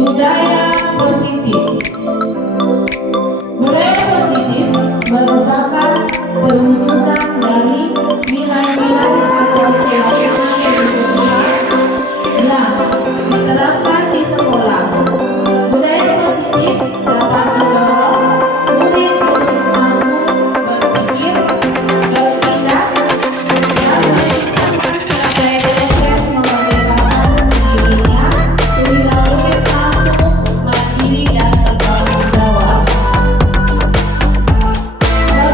budaya positif. Budaya positif merupakan perwujudan dari nilai-nilai atau perilaku yang diterapkan di sekolah. Budaya positif dapat mendorong murid untuk mampu berpikir, bertindak, dan menciptakan sebagai proses memerdekakan dirinya sehingga murid mampu mandiri dan bertanggung jawab. Proses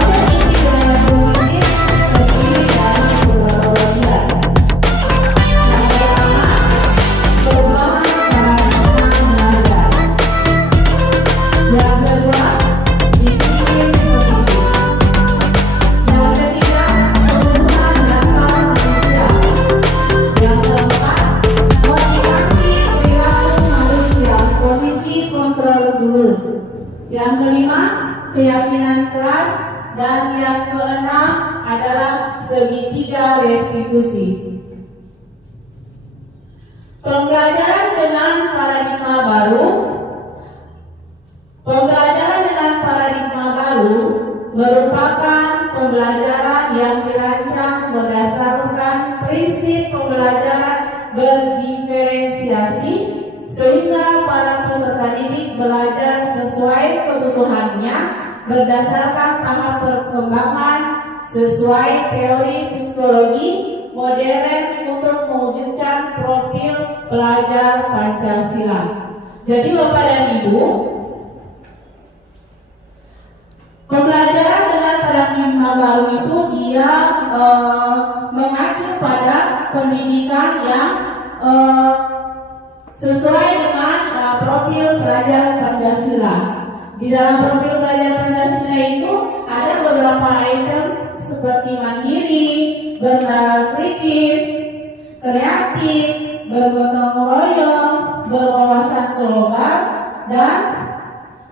ini budaya positif terdiri dari beberapa bagian. Yang pertama, perubahan paradigma belajar. Yang kedua, disiplin positif. Yang ketiga, perubahan dasar manusia. Yang keempat, motivasi perilaku manusia, posisi kontrol dulu. Yang kelima, keyakinan kelas. Dan yang keenam adalah segitiga restitusi. Pembelajaran dengan paradigma baru. Pembelajaran dengan paradigma baru merupakan pembelajaran yang dirancang berdasarkan prinsip pembelajaran berdiferensiasi sehingga para peserta didik belajar sesuai kebutuhannya berdasarkan tahap perkembangan sesuai teori psikologi modern untuk mewujudkan profil pelajar Pancasila. Jadi Bapak dan Ibu, pembelajaran dengan paradigma baru itu dia mengacu pada pendidikan yang sesuai dengan profil pelajar Pancasila. Di dalam profil pelajar Pancasila itu ada beberapa item seperti mandiri, bernalar kritis, kreatif, bergotong royong, berwawasan global, dan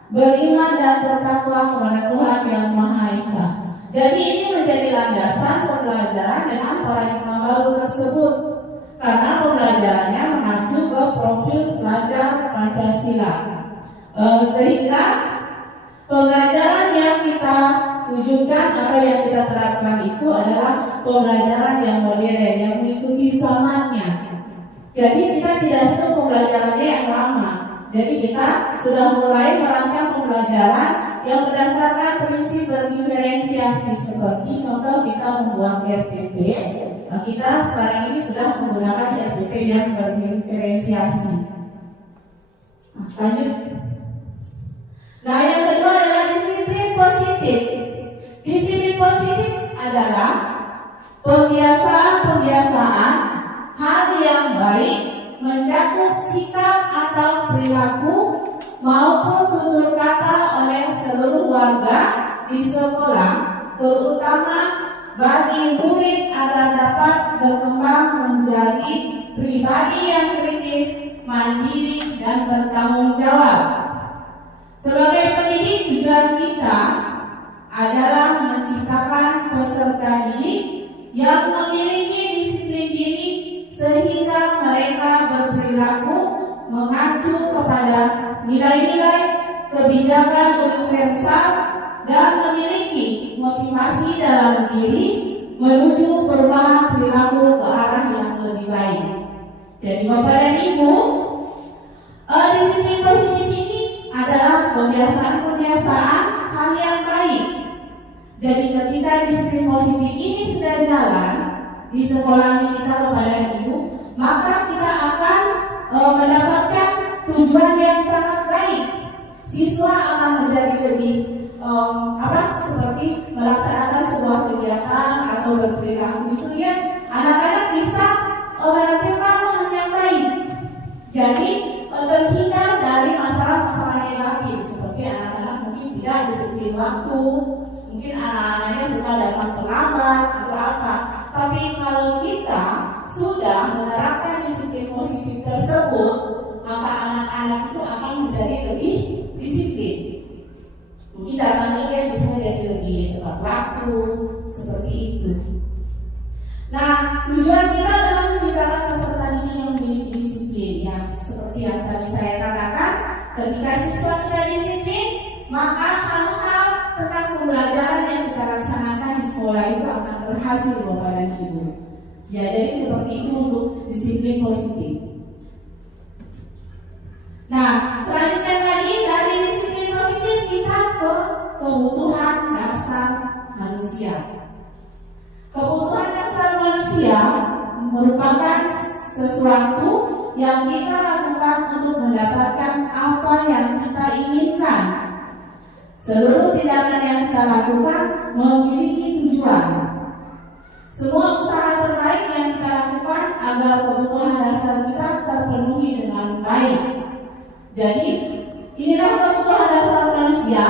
beriman dan bertakwa kepada Tuhan Yang Maha Esa. Jadi ini menjadi landasan pembelajaran dengan paradigma baru tersebut karena pembelajarannya mengacu ke profil pelajar Pancasila. Sehingga pembelajaran yang kita wujudkan atau yang kita terapkan itu adalah pembelajaran yang modern yang mengikuti zamannya. Jadi kita tidak sedang pembelajarannya yang lama. Jadi kita sudah mulai merancang pembelajaran yang berdasarkan prinsip berdiferensiasi seperti contoh kita membuat RPP. Kita sekarang ini sudah menggunakan RPP yang berdiferensiasi. Lanjut. Nah, yang kedua adalah disiplin positif. Disiplin positif adalah pembiasaan-pembiasaan hal yang baik mencakup sikap atau perilaku maupun tutur kata oleh seluruh warga di sekolah, terutama bagi murid agar dapat berkembang menjadi pribadi yang kritis, mandiri, dan bertanggung jawab. Sebagai pendidik, tujuan kita adalah menciptakan peserta didik yang memiliki disiplin diri sehingga mereka berperilaku mengacu kepada nilai-nilai kebijakan universal dan memiliki motivasi dalam diri menuju perubahan perilaku ke arah yang lebih baik. Jadi Bapak dan Ibu, disiplin positif ini adalah pembiasaan-pembiasaan hal yang baik. Jadi ketika disiplin positif ini sudah jalan di sekolah kita Bapak dan Ibu, maka kita akan mendapatkan tujuan yang sangat baik. Siswa akan menjadi lebih seperti melaksanakan sebuah kegiatan atau berperilaku itu ya anak-anak bisa menampilkan hal yang baik. Jadi terhindar dari masalah-masalah negatif seperti anak-anak mungkin tidak disiplin waktu, mungkin anak-anaknya suka datang terlambat atau apa. Tapi kalau kita sudah menerapkan disiplin positif tersebut, maka anak-anak itu akan menjadi lebih disiplin. Mungkin datangnya bisa jadi lebih tepat waktu, seperti itu. Nah, tujuan kita adalah menciptakan peserta didik yang memiliki disiplin, yang seperti yang tadi saya katakan, ketika siswa kita disiplin, maka hal-hal tentang pembelajaran yang kita laksanakan di sekolah itu akan berhasil Bapak dan Ibu. Ya, jadi seperti itu untuk disiplin positif. Nah, selanjutnya lagi dari disiplin positif kita ke kebutuhan dasar manusia. Kebutuhan dasar manusia merupakan sesuatu yang kita lakukan untuk mendapatkan apa yang kita inginkan. Seluruh tindakan yang kita lakukan memiliki tujuan. Semua usaha terbaik yang kita lakukan agar kebutuhan dasar kita terpenuhi dengan baik. Jadi, inilah kebutuhan dasar manusia.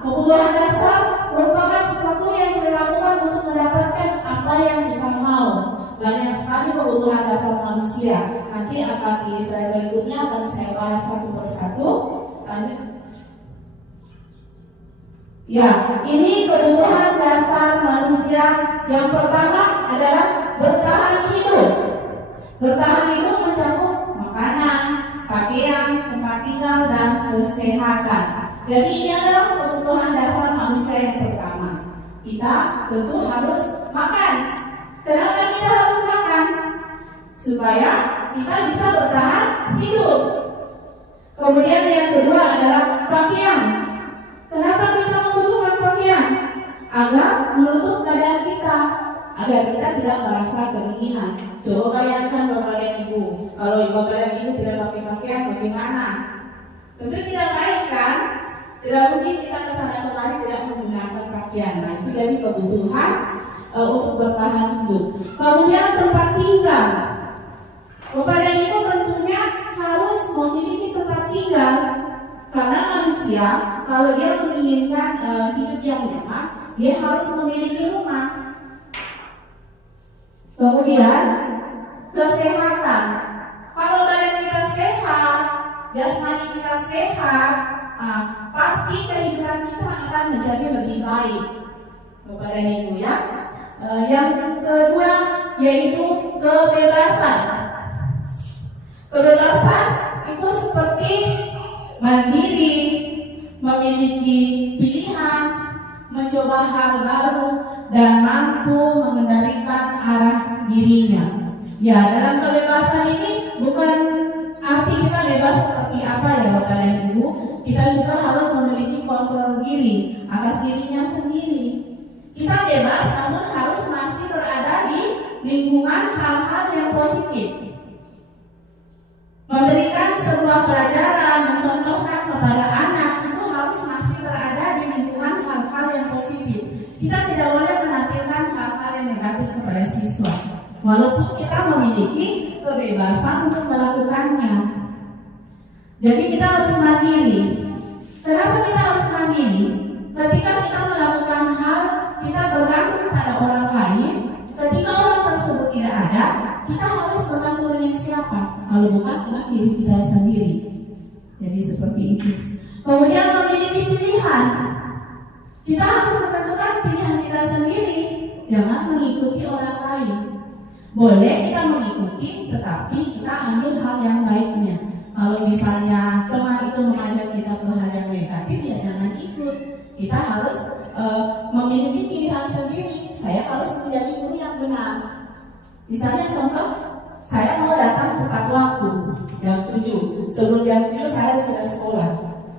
Kebutuhan dasar merupakan sesuatu yang kita lakukan untuk mendapatkan apa yang kita mau. Banyak sekali kebutuhan dasar manusia. Nanti akan di slide berikutnya akan saya bahas satu persatu. Lanjut. Ya, ini kebutuhan dasar manusia. Yang pertama adalah bertahan hidup. Bertahan hidup mencakup makanan, pakaian, tempat tinggal, dan kesehatan. Jadi ini adalah kebutuhan dasar manusia yang pertama. Kita tentu harus makan. Kenapa kita harus makan? Supaya kita bisa bertahan hidup. Kemudian yang kedua adalah pakaian. Kenapa kita membutuhkan pakaian? Agar menutup badan kita, agar kita tidak merasa kedinginan. Coba bayangkan Bapak dan Ibu, kalau Bapak dan Ibu tidak pakai pakaian, bagaimana? Tentu tidak baik kan? Tidak mungkin kita kesana kemari tidak menggunakan pakaian. Nah, itu jadi kebutuhan untuk bertahan hidup. Kemudian tempat tinggal. Bapak dan Ibu tentunya harus memiliki tempat tinggal. Karena manusia kalau dia menginginkan hidup yang nyaman, dia harus memiliki rumah. Kemudian kesehatan. Kalau badan kita sehat, jasmani kita sehat, pasti kehidupan kita akan menjadi lebih baik. Bapak dan Ibu ya. Yang kedua yaitu kebebasan. Kebebasan itu seperti mandiri, memiliki pilihan, mencoba hal baru, dan mampu mengendalikan arah dirinya. Ya, dalam kebebasan ini bukan arti kita bebas seperti apa ya Bapak dan Ibu. Kita juga harus memiliki kontrol diri atas dirinya sendiri. Kita bebas namun harus masih berada di lingkungan hal-hal yang positif. Memberikan sebuah pelajaran, mencontohkan kepada anak itu harus masih berada di lingkungan hal-hal yang positif. Kita tidak boleh menampilkan hal-hal yang negatif kepada siswa, walaupun kita memiliki kebebasan untuk melakukannya. Jadi kita harus mandiri. Kenapa kita harus mandiri? Ketika kita melakukan hal, kita bergantung pada orang lain. Ketika orang tersebut tidak ada, kita harus bergantung dengan siapa? Kalau bukan dengan diri kita sendiri. Jadi seperti itu. Kemudian memiliki pilihan. Kita harus menentukan pilihan kita sendiri. Jangan mengikuti orang lain. Boleh kita mengikuti, tetapi kita ambil hal yang baiknya. Kalau misalnya teman itu mengajak kita ke hal yang negatif, ya jangan ikut. Kita harus memiliki pilihan sendiri. Saya harus menjadi guru yang benar. Misalnya contoh, saya mau datang tepat waktu jam 7. Sebelum jam 7 saya sudah sekolah.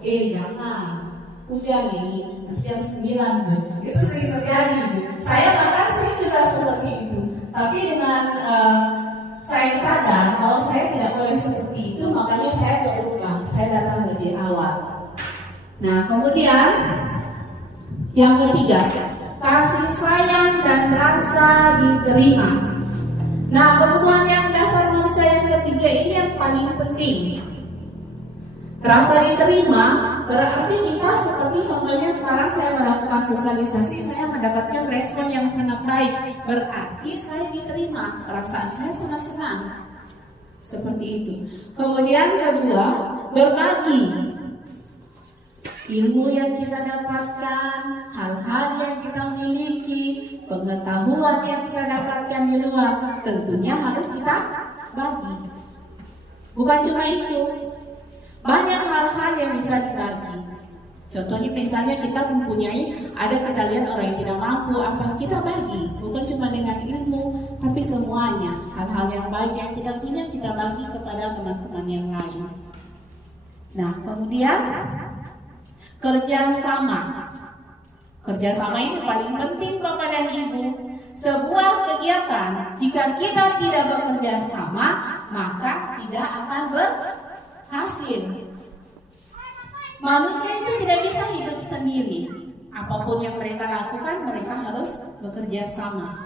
Jangan, hujan ini, nanti jam 9 tuh. Itu sering terjadi, Bu. Saya bahkan sering juga seperti itu. Tapi dengan saya sadar kalau saya tidak boleh seperti itu, makanya saya berubah. Saya datang lebih awal. Nah, kemudian yang ketiga, kasih sayang dan rasa diterima. Nah, kebutuhan yang dasar manusia yang ketiga ini yang paling penting. Rasa diterima berarti kita seperti contohnya sekarang saya melakukan sosialisasi, saya mendapatkan respon yang sangat baik. Berarti saya diterima, perasaan saya sangat senang. Seperti itu. Kemudian kedua, berbagi. Ilmu yang kita dapatkan, hal-hal yang kita miliki, pengetahuan yang kita dapatkan di luar, tentunya harus kita bagi. Bukan cuma itu, banyak hal-hal yang Contohnya misalnya kita mempunyai, kita lihat orang yang tidak mampu, apa kita bagi, bukan cuma dengan ilmu, tapi semuanya. Hal-hal yang baik yang kita punya kita bagi kepada teman-teman yang lain. Nah, kemudian kerjasama. Kerjasama ini paling penting Bapak dan Ibu. Sebuah kegiatan jika kita tidak bekerja sama, maka tidak akan berhasil. Manusia itu tidak bisa hidup sendiri. Apapun yang mereka lakukan, mereka harus bekerja sama.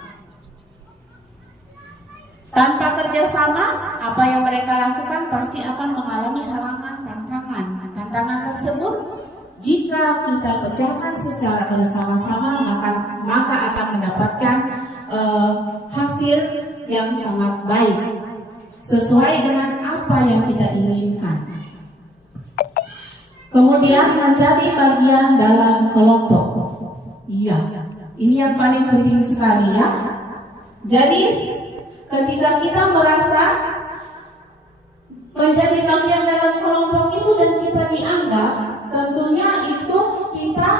Tanpa kerjasama, apa yang mereka lakukan pasti akan mengalami halangan, tantangan. Tantangan tersebut, jika kita pecahkan secara bersama-sama, maka akan mendapatkan hasil yang sangat baik sesuai dengan apa yang kita inginkan. Kemudian menjadi bagian dalam kelompok. Iya, ini yang paling penting sekali ya. Jadi ketika kita merasa menjadi bagian dalam kelompok itu dan kita dianggap, tentunya itu kita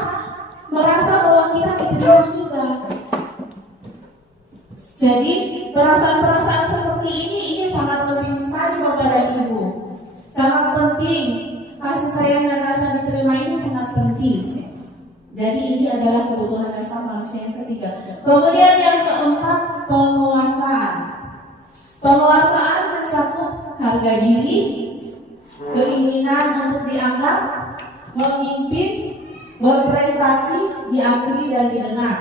merasa bahwa kita diterima juga. Jadi perasaan-perasaan seperti ini sangat penting sekali Bapak dan Ibu. Sangat penting. Kasih sayang dan rasa diterima ini sangat penting. Jadi ini adalah kebutuhan dasar manusia yang ketiga. Kemudian yang keempat, penguasaan. Penguasaan mencakup harga diri, keinginan untuk dianggap, memimpin, berprestasi, diakui dan didengar.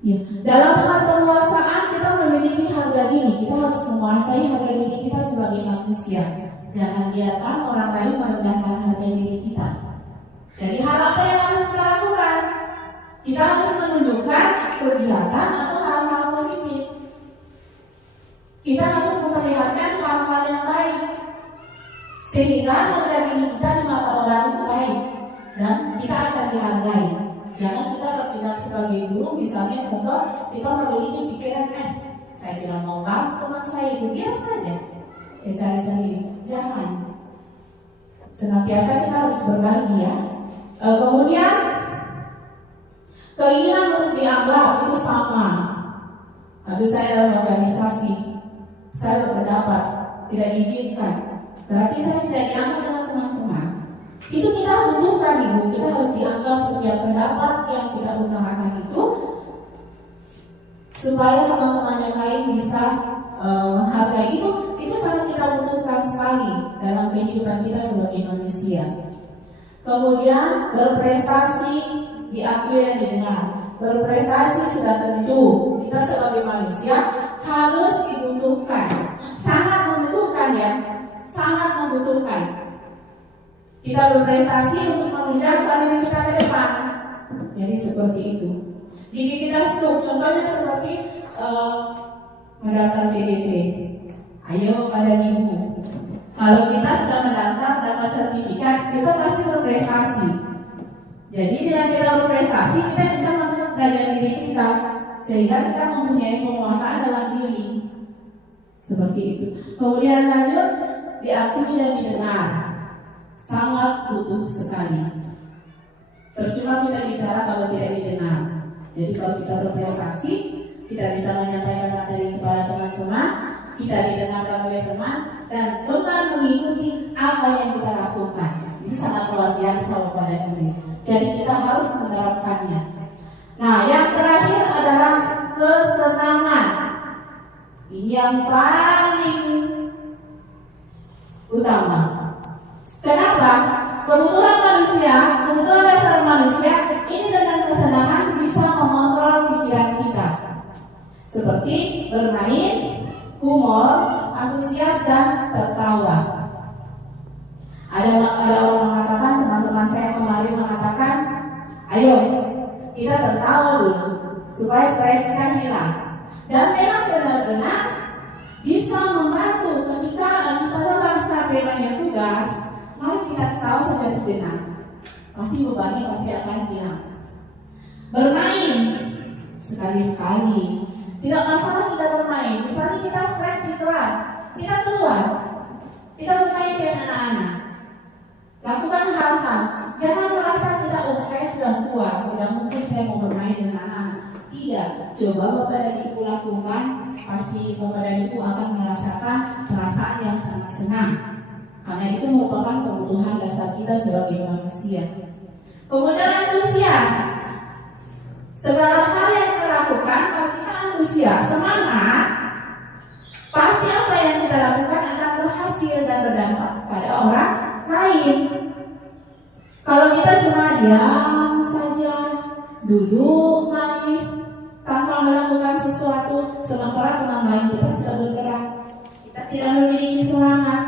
Ya. Dalam hal penguasaan kita memiliki harga diri. Kita harus menguasai harga diri kita sebagai manusia. Jangan biarkan orang lain merendahkan harga diri kita. Jadi hal apa yang harus kita lakukan? Kita harus menunjukkan kegiatan atau hal-hal positif. Kita harus memperlihatkan hal-hal yang baik, sehingga harga diri kita di mata orang itu baik dan kita akan dihargai. Jangan kita bertindak sebagai guru, misalnya contoh kita memiliki pikiran, saya tidak mau teman saya itu biar saja. Cari sendiri, jangan. Senantiasa kita harus berbagi ya. Kemudian keinginan untuk dianggap itu sama. Aduh, saya dalam organisasi, saya berpendapat tidak diizinkan, berarti saya tidak dianggap dengan teman-teman. Itu kita butuhkan Ibu. Kita harus dianggap setiap pendapat yang kita utarakan itu, supaya teman-teman yang lain bisa menghargai itu sangat kita butuhkan sekali dalam kehidupan kita sebagai manusia. Kemudian berprestasi, diakui dan didengar. Berprestasi sudah tentu kita sebagai manusia harus dibutuhkan, sangat membutuhkan ya, sangat membutuhkan. Kita berprestasi untuk menunjang karir kita ke depan. Jadi seperti itu. Jika kita stuck, contohnya seperti mendaftar CDP. Ayo pada Ibu, kalau kita sudah mendaftar dapat sertifikat, kita pasti berprestasi. Jadi dengan kita berprestasi, kita bisa mengangkat derajat diri kita, sehingga kita mempunyai penguasaan dalam diri. Seperti itu. Kemudian lanjut, diakui dan didengar. Sangat butuh sekali. Percuma kita bicara kalau tidak didengar. Jadi kalau kita berprestasi, kita bisa menyampaikan materi kepada teman-teman, kita didengarkan oleh teman, dan teman mengikuti apa yang kita lakukan. Itu sangat luar biasa Bapak dan Ibu. Jadi kita harus menerapkannya. Nah, yang terakhir adalah kesenangan. Ini yang paling utama. Kenapa? Kebutuhan manusia, kebutuhan dasar manusia ini dengan kesenangan bisa mengontrol pikiran kita. Seperti bermain, humor, antusias dan tertawa. Ada orang mengatakan, teman-teman saya kemarin mengatakan, ayo kita tertawa dulu supaya stres kita hilang. Dan memang benar-benar bisa membantu ketika kita lelah capek banyak tugas. Mari kita tahu saja sejenak, pasti bebannya pasti akan hilang. Bermain sekali-sekali, tidak masalah kita bermain. Misalnya kita stres di kelas, kita keluar, kita bermain dengan anak-anak. Lakukan hal-hal, jangan Coba Bapak dan Ibu lakukan, pasti Bapak dan Ibu akan merasakan perasaan yang sangat senang. Karena itu merupakan kebutuhan dasar kita sebagai manusia. Kemudian antusias. Segala hal yang kita lakukan, kalau kita antusias, semangat, pasti apa yang kita lakukan akan berhasil dan berdampak pada orang lain. Kalau kita cuma diam saja, duduk manis, tanpa melakukan sesuatu, sementara teman lain kita sudah bergerak, kita tidak memiliki semangat.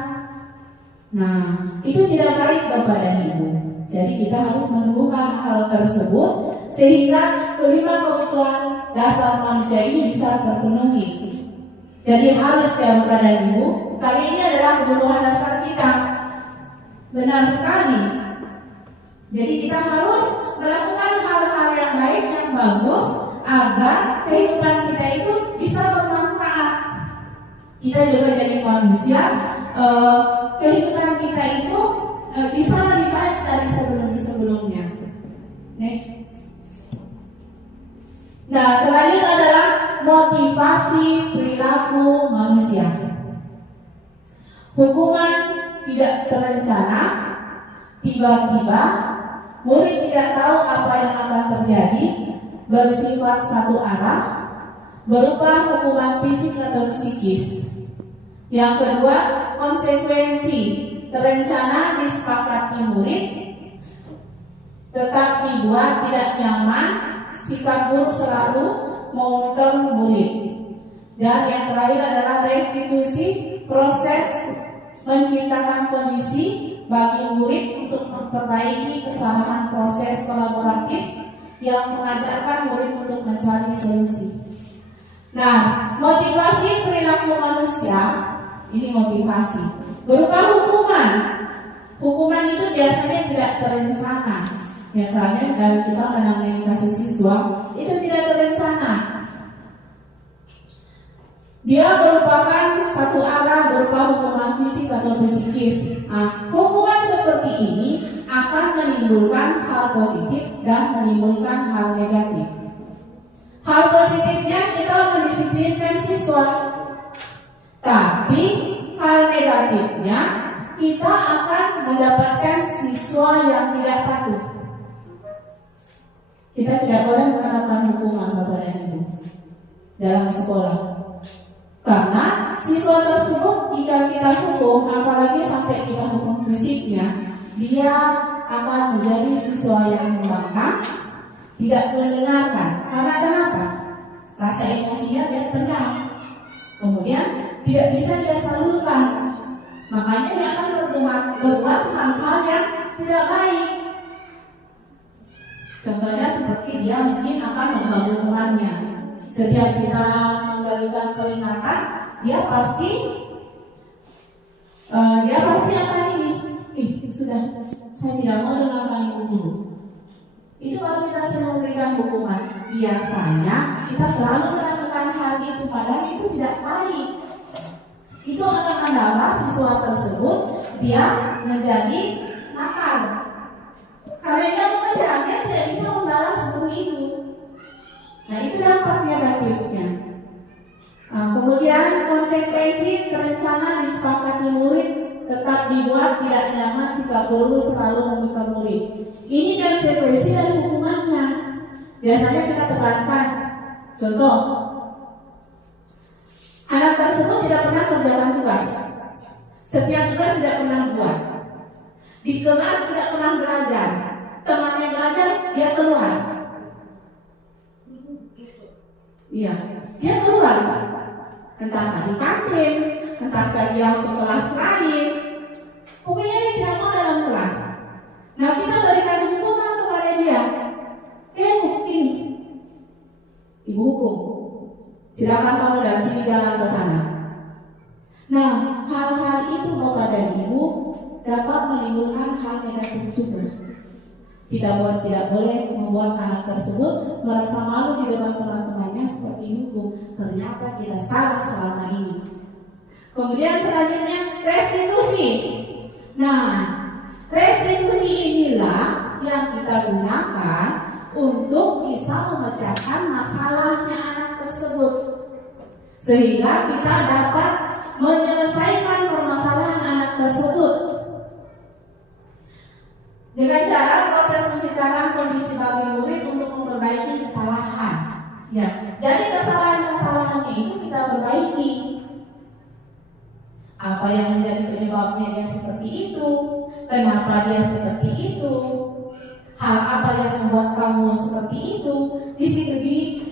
Nah, itu tidak baik Bapak dan Ibu. Jadi kita harus menumbuhkan hal tersebut sehingga kelima kebutuhan dasar manusia ini bisa terpenuhi. Jadi harus ya Bapak dan Ibu, kali ini adalah kebutuhan dasar kita. Benar sekali. Jadi kita harus melakukan hal-hal yang baik, yang bagus, agar kehidupan kita itu bisa bermanfaat. Kita juga jadi manusia, kehidupan kita itu bisa lebih baik dari sebelumnya. Next. Nah, selanjutnya adalah motivasi perilaku manusia. Hukuman tidak terencana, tiba-tiba, murid tidak tahu apa yang akan terjadi, bersifat satu arah, berupa hukuman fisik atau psikis. Yang kedua, konsekuensi terencana disepakati murid, tetap dibuat tidak nyaman, sikap buruk selalu memonitor murid. Dan yang terakhir adalah restitusi, proses menciptakan kondisi bagi murid untuk memperbaiki kesalahan proses kolaboratif yang mengajarkan murid untuk mencari solusi. Nah, motivasi perilaku manusia, ini motivasi berupa hukuman. Hukuman itu biasanya tidak terencana. Misalnya kalau kita menangani kasus siswa, itu tidak terencana. Dia merupakan satu arah berupa hukuman fisik atau psikis. Nah, hukuman seperti ini akan menimbulkan hal positif dan menimbulkan hal negatif. Hal positifnya kita mendisiplinkan siswa, tapi hal negatifnya kita akan mendapatkan siswa yang tidak patuh. Kita tidak boleh menerapkan hukuman Bapak dan Ibu dalam sekolah. Karena siswa tersebut jika kita hukum, apalagi sampai kita hukum fisiknya, dia akan menjadi siswa yang membangkang, tidak mendengarkan. Karena kenapa? Rasa emosinya dia pendam. Kemudian tidak bisa dia salurkan. Makanya dia akan berbuat hal-hal yang tidak baik. Contohnya seperti dia mungkin akan mengganggu temannya. Setiap kita memberikan peringatan, dia pasti akan ini. Sudah, saya tidak mau dengarkan ibu guru. Itu baru kita sedang memberikan hukuman. Biasanya kita selalu melakukan hal itu, padahal itu tidak baik. Itu akan menambah siswa tersebut dia menjadi nakal. Karena dia memendam, dia tidak bisa membalas guru itu. Nah, itu dampak negatifnya. Nah, kemudian konsekuensi terencana disepakati murid, tetap dibuat tidak nyaman jika guru selalu meminta murid. Ini konsekuensi dari hukumannya. Biasanya kita tekankan. Contoh, anak tersebut tidak pernah kerjakan tugas. Setiap tugas tidak pernah buat. Di kelas tidak pernah belajar. Temannya belajar, dia keluar. Iya, dia keluar. Entah di kantin, entah dia ke kelas lain. Pokoknya dia tidak mau dalam kelas. Nah, kita berikan hukuman kepada dia. Bu, sini. Ibu hukum. Silakan kamu dari sini jangan ke sana. Nah, hal-hal itu Bapak dan Ibu dapat menimbulkan hal negatif juga. Kita tidak boleh membuat anak tersebut merasa malu di depan teman-temannya seperti hukum. Ternyata kita salah selama ini. Kemudian selanjutnya restitusi. Nah, restitusi inilah yang kita gunakan untuk bisa memecahkan masalahnya anak sehingga kita dapat menyelesaikan permasalahan anak tersebut dengan cara proses menciptakan kondisi bagi murid untuk memperbaiki kesalahan. Ya, jadi kesalahan-kesalahannya itu kita perbaiki. Apa yang menjadi penyebabnya dia seperti itu? Kenapa dia seperti itu? Hal apa yang membuat kamu seperti itu? Di situ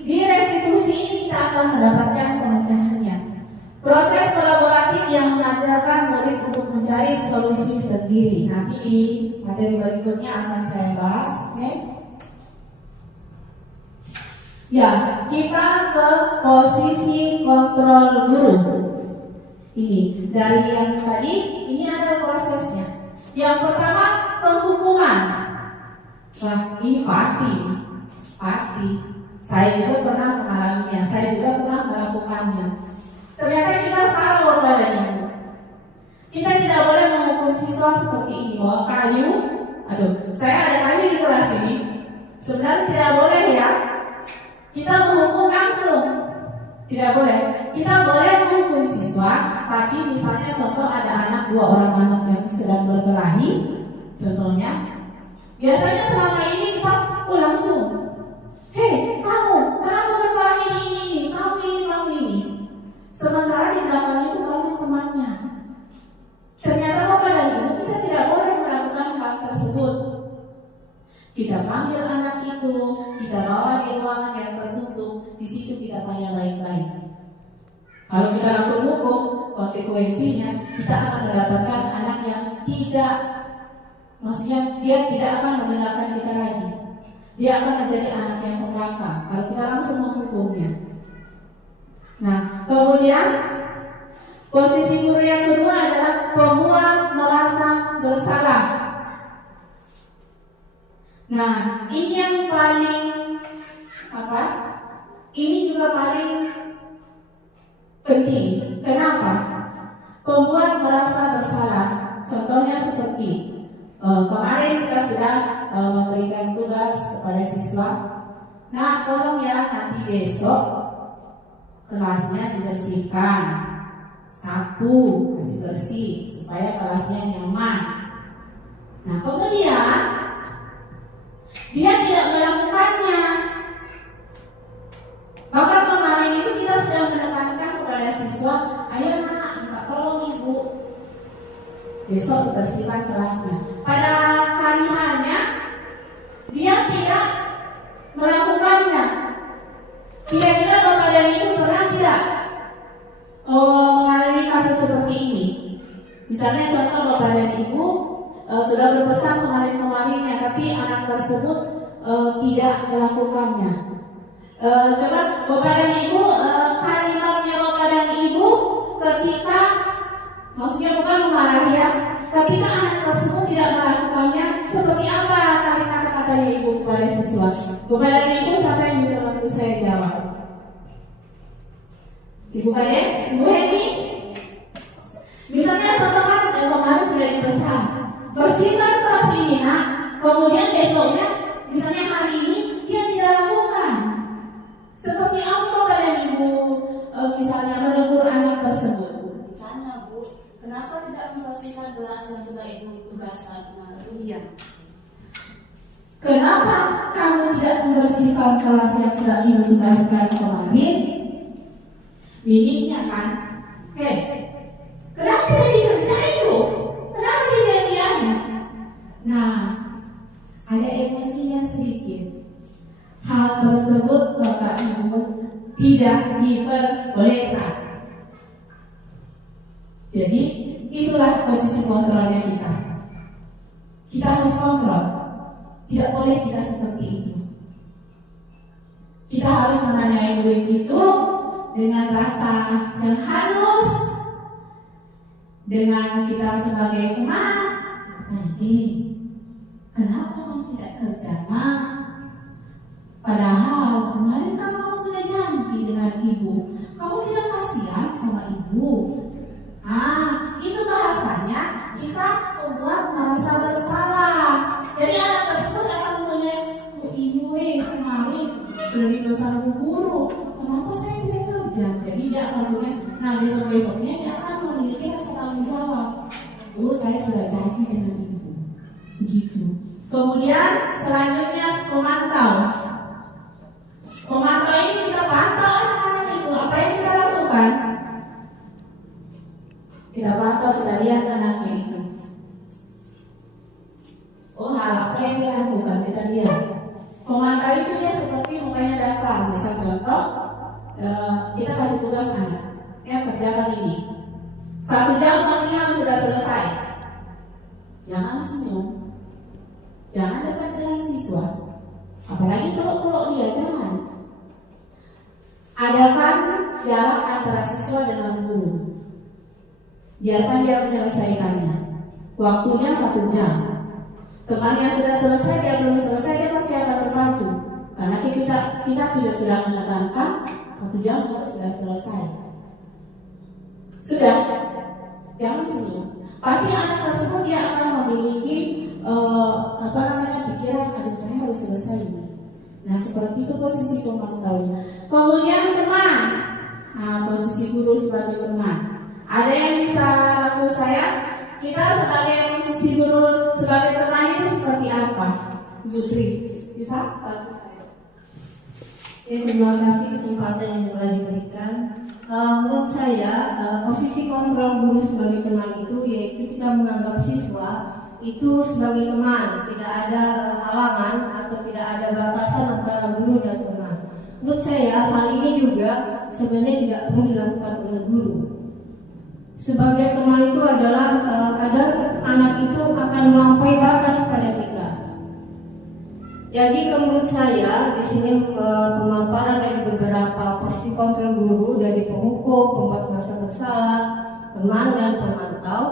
di restitusi ini kita akan mendapatkan pemecahannya. Proses kolaboratif yang mengajarkan murid untuk mencari solusi sendiri. Nanti di materi berikutnya akan saya bahas. Next. Ya, kita ke posisi kontrol guru. Ini dari yang tadi, ini ada prosesnya. Yang pertama, penghukuman. Wah, ini pasti. Saya juga pernah mengalaminya, saya juga pernah melakukannya. Ternyata kita salah Bapak dan Ibu. Kita tidak boleh menghukum siswa seperti ini, bawa kayu. Aduh, saya ada kayu di kelas ini. Sebenarnya tidak boleh ya. Kita menghukum langsung, tidak boleh. Kita boleh menghukum siswa, tapi misalnya contoh ada anak, 2 orang anak yang sedang berkelahi, contohnya. Biasanya selama ini kita langsung, hei kamu, kenapa berkelahi ini, kamu ini. Sementara di belakang itu banyak temannya. Ternyata Bapak dan Ibu, kita tidak boleh melakukan hal tersebut. Kita panggil anak itu, kita bawa di ruangan yang tertutup, di situ kita tanya baik-baik. Kalau kita langsung hukum, konsekuensinya kita akan mendapatkan anak yang tidak, maksudnya dia tidak akan mendengarkan kita lagi. Dia akan menjadi anak yang pembangkang kalau kita langsung menghukumnya. Nah, kemudian posisi guru yang kedua adalah pembuat merasa bersalah. Nah, ini yang paling Ini juga paling penting. Kenapa? Pembuat merasa bersalah. Contohnya seperti kemarin kita sudah memberikan tugas kepada siswa. Nah, tolong ya nanti besok kelasnya dibersihkan, sapu, kasih bersih supaya kelasnya nyaman. Nah, kemudian dia tidak melakukannya. Bahkan kemarin itu kita sudah menekankan kepada siswa, ayo nak, minta tolong ibu, besok dibersihkan kelasnya. Pada hari hanya dia tidak melakukannya. Kira-kira Bapak dan Ibu pernah tidak mengalami kasus seperti ini? Misalnya contoh Bapak dan Ibu sudah berpesan kemarin-kemarinnya, tapi anak tersebut tidak melakukannya. Coba Bapak dan Ibu, kalimatnya Bapak dan Ibu ketika, maksudnya bukan memarah ya, ketika anak tersebut tidak melakukannya, seperti apa tadi kata-katanya Ibu kepada siswa? Bapak dan Ibu, siapa yang bisa bantu saya jawab? Ibu Kade, Ibu Heni. Misalnya teman-teman kemarin sudah dipesan, bersihkan kelas ini nak, kemudian besoknya, misalnya hari ini dia tidak lakukan. Seperti apa Bapak dan Ibu misalnya menegur anak tersebut? Tanya Bu, kenapa tidak membersihkan gelas yang sudah Ibu tugaskan kemarin? Iya. Kenapa kamu tidak membersihkan kelas yang sudah Ibu tugaskan kemarin? Mimiknya kan, kenapa tidak dikerjain Bu? Kenapa tidak dikerjain? Nah, ada emosinya sedikit. Hal tersebut Bapak Ibu tidak diperbolehkan. Jadi itulah posisi kontrolnya kita. Kita harus kontrol. Tidak boleh kita seperti itu. Kita harus menanyai murid itu dengan rasa yang halus, dengan kita sebagai teman. Kenapa kamu tidak kerja nak? Padahal kemarin kan kamu sudah janji dengan ibu, kamu tidak kasihan sama ibu. Itu bahasanya kita membuat merasa bersalah. Jadi anak tersebut akan mempunyai, ibu kemarin sudah dipesan bu guru, kenapa saya tidak kerja? Jadi dia akan Begitu. Kemudian selanjutnya pemantau. Pemantau ini kita pantau anak-anak itu. Apa yang kita lakukan? Kita pantau, kita lihat anaknya itu. Oh, hal apa yang dia lakukan? Kita lihat. Pemantau itu dia seperti mukanya daftar. Misal contoh, kita kasih tugas anak. Ya, kerjakan ini. 1 jam kamu harus sudah selesai. Jangan senyum. Jangan dekat dengan siswa. Apalagi peluk-peluk dia, jangan. Adakan jarak antara siswa dengan guru. Biarkan dia menyelesaikannya. Waktunya 1 jam. Teman yang sudah selesai, dia belum selesai, dia pasti akan terpacu. Karena kita tidak sudah menekankan 1 jam harus sudah selesai. Sudah, jangan senyum. Pasti anak tersebut dia akan memiliki pikiran, aduh saya harus selesai ini. Nah seperti itu posisi pemantaunya. Kemudian teman, posisi guru sebagai teman. Ada yang bisa bantu saya? Kita sebagai posisi guru sebagai teman itu seperti apa? Ibu Tri, bisa bantu saya? Terima kasih kesempatan yang telah diberikan. Menurut saya, posisi kontrol guru sebagai teman itu yaitu kita menganggap siswa itu sebagai teman, tidak ada halangan atau tidak ada batasan antara guru dan teman. Menurut saya, hal ini juga sebenarnya tidak perlu dilakukan oleh guru. Sebagai teman itu adalah kadang anak itu akan melampaui batas pada kita. Jadi menurut saya di sini pemaparan dari beberapa posisi kontrol guru dari penghukum, pembuat merasa bersalah, teman dan pemantau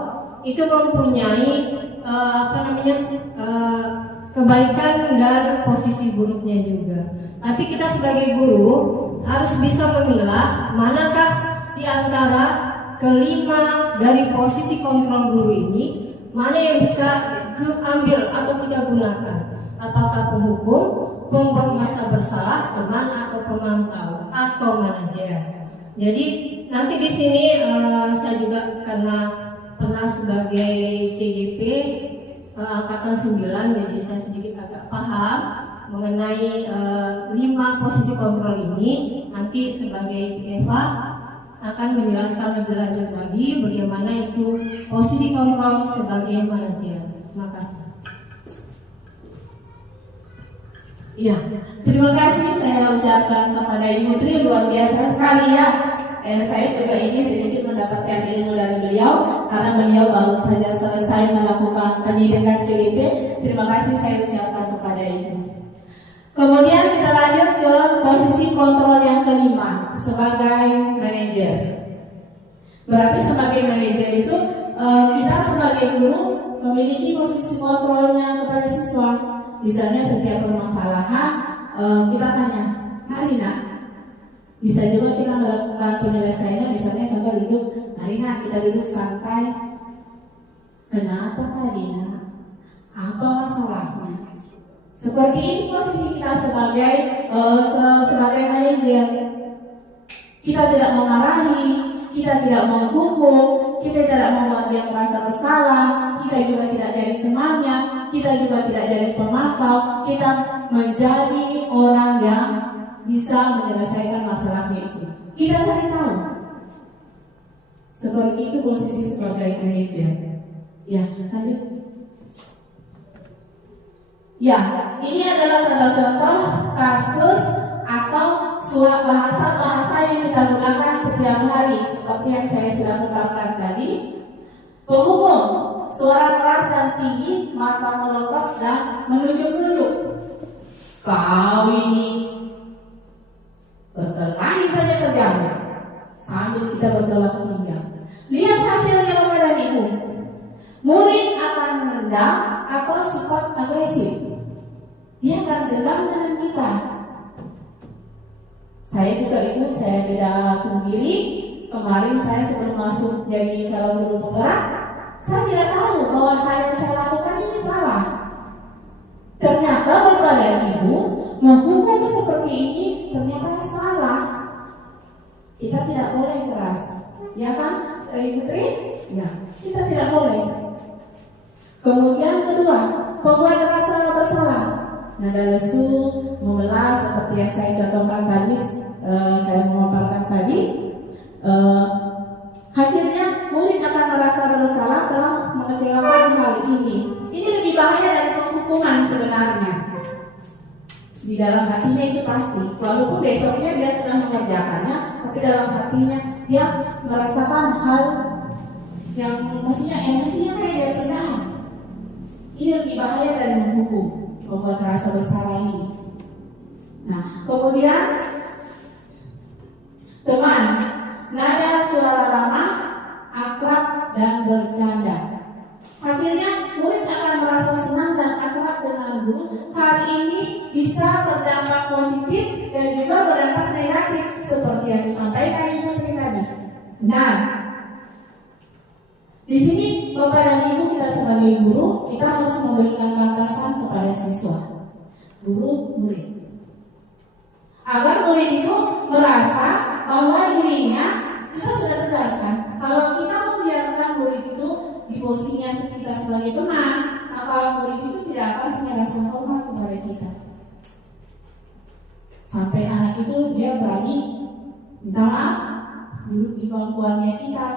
itu mempunyai kebaikan dan posisi buruknya juga. Tapi kita sebagai guru harus bisa memilah manakah di antara kelima dari posisi kontrol guru ini mana yang bisa diambil atau kita gunakan. Apakah penghukum, pembuat merasa bersalah, teman atau pemantau atau manajer. Jadi nanti di sini saya juga karena pernah sebagai CGP angkatan 9, jadi saya sedikit agak paham mengenai 5 posisi kontrol ini. Nanti sebagai Eva akan menjelaskan lebih lanjut lagi bagaimana itu posisi kontrol sebagai manajer. Terima kasih. Iya, terima kasih saya ucapkan kepada Ibu Tri, luar biasa sekali ya. Saya juga ini sedikit mendapatkan ilmu dari beliau karena beliau baru saja selesai melakukan pendidikan CGP. Terima kasih saya ucapkan kepada Ibu. Kemudian kita lanjut ke posisi kontrol yang kelima sebagai manajer. Berarti sebagai manajer itu kita sebagai guru memiliki posisi kontrolnya kepada siswa. Misalnya setiap permasalahan kita tanya, Marina, bisa juga kita melakukan penyelesaiannya. Misalnya contoh duduk, Marina kita duduk santai. Kenapa tadi nak? Apa masalahnya? Seperti ini posisi kita sebagai manajer. Kita tidak memarahi, kita tidak menghukum, kita tidak membuat dia merasa bersalah, kita juga tidak jadi temannya, kita juga tidak jadi pemantau, kita menjadi orang yang bisa menyelesaikan masalahnya itu. Kita saling tahu. Seperti itu posisi sebagai manajer. Ya, lanjut. Ya, ini adalah contoh-contoh kasus atau bahasa-bahasa yang kita gunakan setiap hari, seperti yang saya sudah paparkan tadi. Penghukum, suara keras dan tinggi, mata melotot dan menunjuk-nunjuk. Kau ini berkelahi saja kerjamu, sambil kita bertolak pinggang. Lihat hasilnya Bapak dan Ibu. Murid akan menendang atau sifat agresif. Dia akan dendam dengan kita. Saya juga Ibu, saya tidak pungkiri, kemarin saya sebelum masuk jadi calon guru penggerak, saya tidak tahu bahwa hal yang saya lakukan ini salah. Ternyata Bapak dan Ibu menghukum seperti ini ternyata salah. Kita tidak boleh keras, ya kan, Ibu Tri? Ya, kita tidak boleh. Kemudian kedua, Pembuat rasa bersalah, nada lesu, memelas seperti yang saya contohkan tadi, saya memaparkan tadi. Hasilnya murid akan merasa bersalah telah mengecewakan hal ini. Ini lebih bahaya dari penghukuman sebenarnya. Di dalam hatinya itu pasti, walaupun besoknya dia sedang mengerjakannya, tapi dalam hatinya dia merasakan hal yang emosinya kayak dari pendam. Ini lebih bahaya dari menghukum, membuat rasa bersalah ini. Nah, kemudian teman, nada suara ramah, akrab dan bercanda. Hasilnya murid akan merasa senang dan akrab dengan guru. Hal ini bisa berdampak positif dan juga berdampak negatif seperti yang disampaikan Ibu Tri tadi. Nah, di sini Bapak dan Ibu, kita sebagai guru, kita harus memberikan batasan kepada siswa, guru, murid, agar murid itu merasa bahwa dirinya, kita sudah tegaskan, kalau kita membiarkan murid itu di posisinya kita sebagai teman, maka murid itu tidak akan punya rasa hormat kepada kita. Sampai anak itu dia berani minta maaf duduk di bangkuannya kita.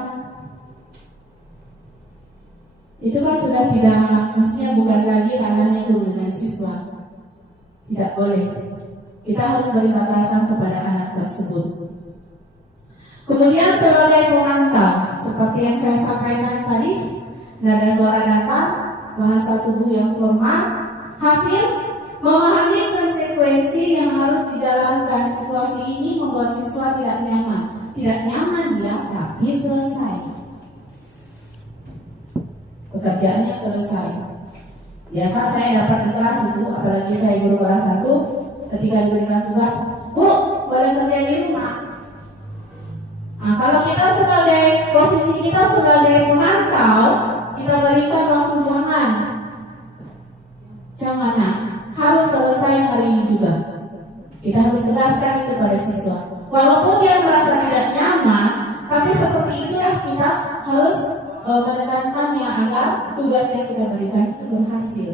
Itu kan sudah tidak, maksudnya bukan lagi ranahnya guru dengan siswa. Tidak boleh. Kita harus beri batasan kepada anak tersebut. Kemudian sebagai pemantau, seperti yang saya sampaikan tadi, nada suara datar, bahasa tubuh yang formal, hasil memahami konsekuensi yang harus dijalankan. Situasi ini membuat siswa tidak nyaman. Tidak nyaman dia, tapi selesai. Pekerjaannya selesai. Biasa saya dapat di kelas itu, apalagi saya guru kelas 1, ketika diberikan tugas, Bu, boleh kerja di rumah. Nah, kalau kita sebagai posisi kita sebagai pemantau, kita berikan waktu jangan, harus selesai hari ini juga. Kita harus tegaskan kepada siswa. Walaupun dia merasa tidak nyaman, tapi seperti itulah kita harus menekankannya agar tugas yang kita berikan itu berhasil.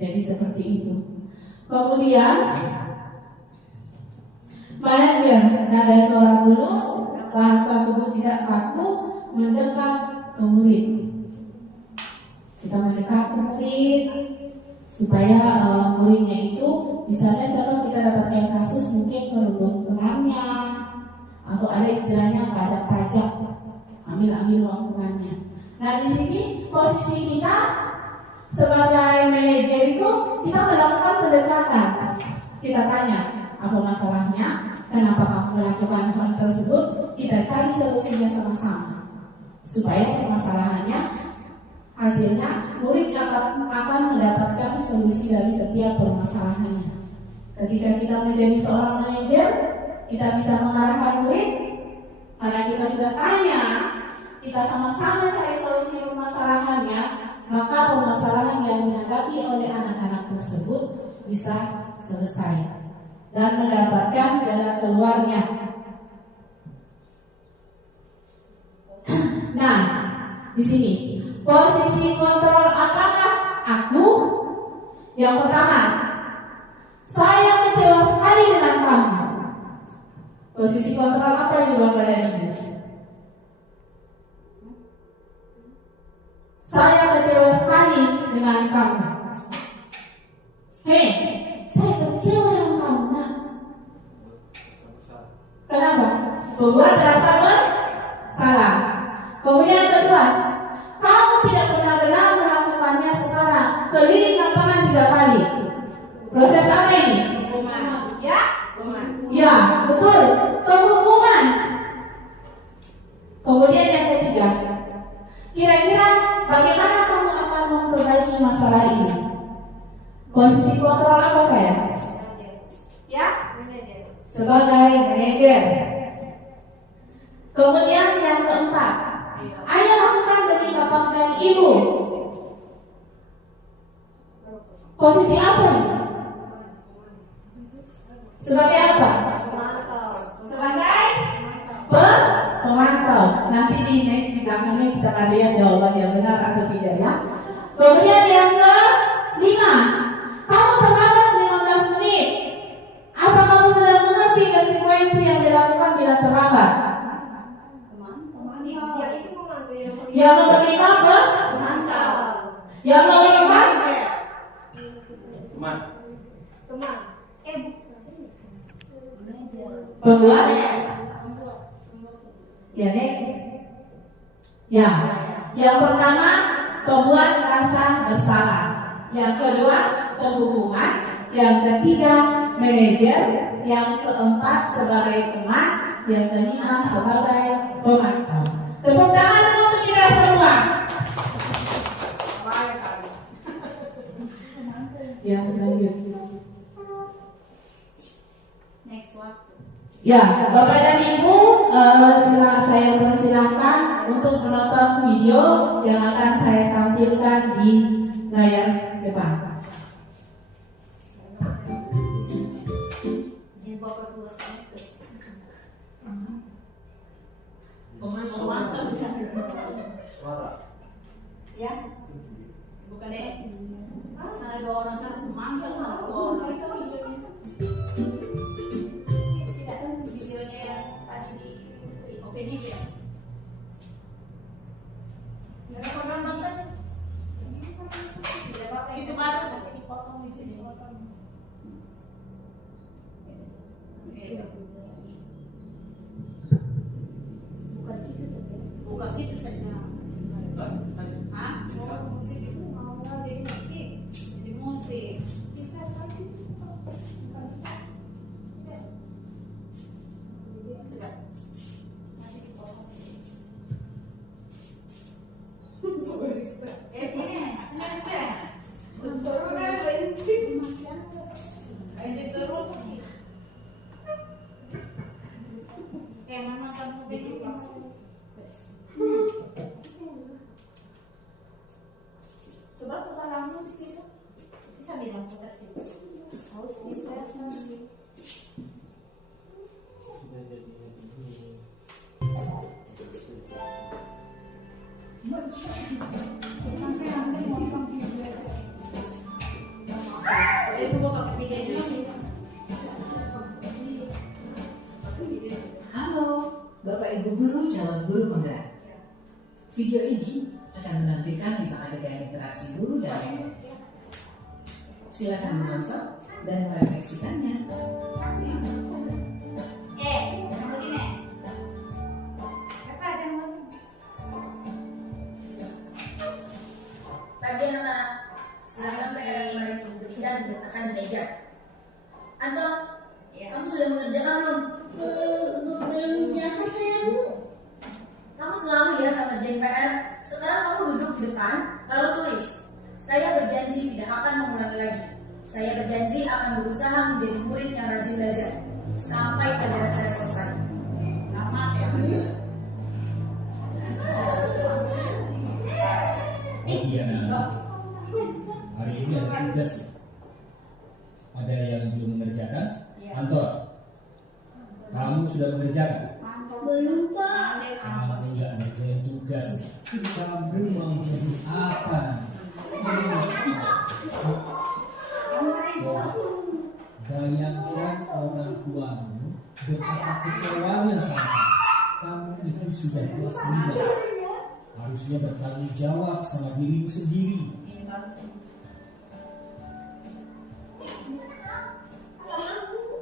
Jadi seperti itu. Kemudian manajer, nada suara tulus, bahasa tubuh tidak kaku, mendekat ke murid. Kita mendekat ke murid supaya muridnya itu, misalnya contoh kita dapatkan kasus mungkin merundung temannya, atau ada istilahnya pajak-pajak, ambil uang temannya. Nah, di sini posisi kita sebagai manajer itu kita melakukan pendekatan. Kita tanya, apa masalahnya? Kenapa kamu melakukan hal tersebut? Kita cari solusinya sama-sama supaya permasalahannya, hasilnya murid akan mendapatkan solusi dari setiap permasalahannya. Ketika kita menjadi seorang manajer, kita bisa mengarahkan murid karena kita sudah tanya, kita sama-sama cari solusi permasalahannya, maka permasalahan yang dihadapi oleh anak-anak tersebut bisa selesai dan mendapatkan jalan keluarnya. Nah, di sini posisi kontrol apakah aku? Yang pertama, saya kecewa sekali dengan kamu. Posisi kontrol apa yang Bapak dan Ibu? Saya kecewa sekali dengan kamu. Hei, saya kecewa dengan kamu, nak. Kenapa? Membuat rasa bersalah. Kemudian kedua, kamu tidak benar-benar melakukannya sekarang. Keliling lapangan 3 kali. Proses apa ini? Ya? Ya, betul. Penghukuman. Kemudian yang ketiga, kira-kira bagaimana kamu akan memperbaiki masalah ini? Posisi kontrol apa saya? Ya? Sebagai manajer. Kemudian yang keempat, ayo lakukan demi Bapak dan Ibu. Posisi apa ini? Sebagai apa? Sebagai pemantau. Nanti di belakangnya kita akan lihat jawaban yang benar atau tidak ya. Kemudian yang Teman. Pembuat. Ya, next. Ya, yang pertama pembuat rasa bersalah. Yang kedua penghukuman. Yang ketiga manajer. Yang keempat sebagai teman. Yang kelima sebagai pemantau. Tepuk tangan untuk kita semua. Ya, lanjut. Next waktu. Ya, Bapak dan Ibu, saya persilahkan untuk menonton video yang akan saya tampilkan di layar depan. Suara. Ya, bukan deh. Sana dua orang sana mantap sana dua orang. Tidak kan videonya yang tadi di OpenDB ya. Nggak pernah nonton. Itu baru nanti dipotong di sini. Bukan situ saja. Hah? Musik itu mau jadi musik. Jadi musik. Mana kamu begini? Coba putar langsung di situ. Bisa bilang putar situ. Harus di-share nanti. Sudah jadinya ini. Halo, Bapak Ibu Guru calon guru penggerak. Video ini akan menampilkan 5 adegan interaksi guru dan murid. Silakan menonton dan merefleksikannya. Pagi anak-anak, silakan PR mari beri dan diletakkan di meja. Anton, kamu sudah mengerjakan belum? Mengerjakan saya, Bu. Kamu selalu ya nggak ngerjain PR. Sekarang kamu duduk di depan, lalu tulis. Saya berjanji tidak akan mengulangi lagi. Saya berjanji akan berusaha menjadi murid yang rajin belajar sampai pelajaran saya selesai. Lama ya. Iya, nah. Hari ini ada tugas ya. Ada yang belum mengerjakan? Anton, kamu sudah mengerjakan? Belum, Pak. Kamu nggak ngerjain tugas. Kamu mau jadi apa? Coba bayangkan orang tuamu betapa kecewanya sama kamu. Itu sudah kelas 5. Harusnya bertanggung jawab sama dirimu sendiri.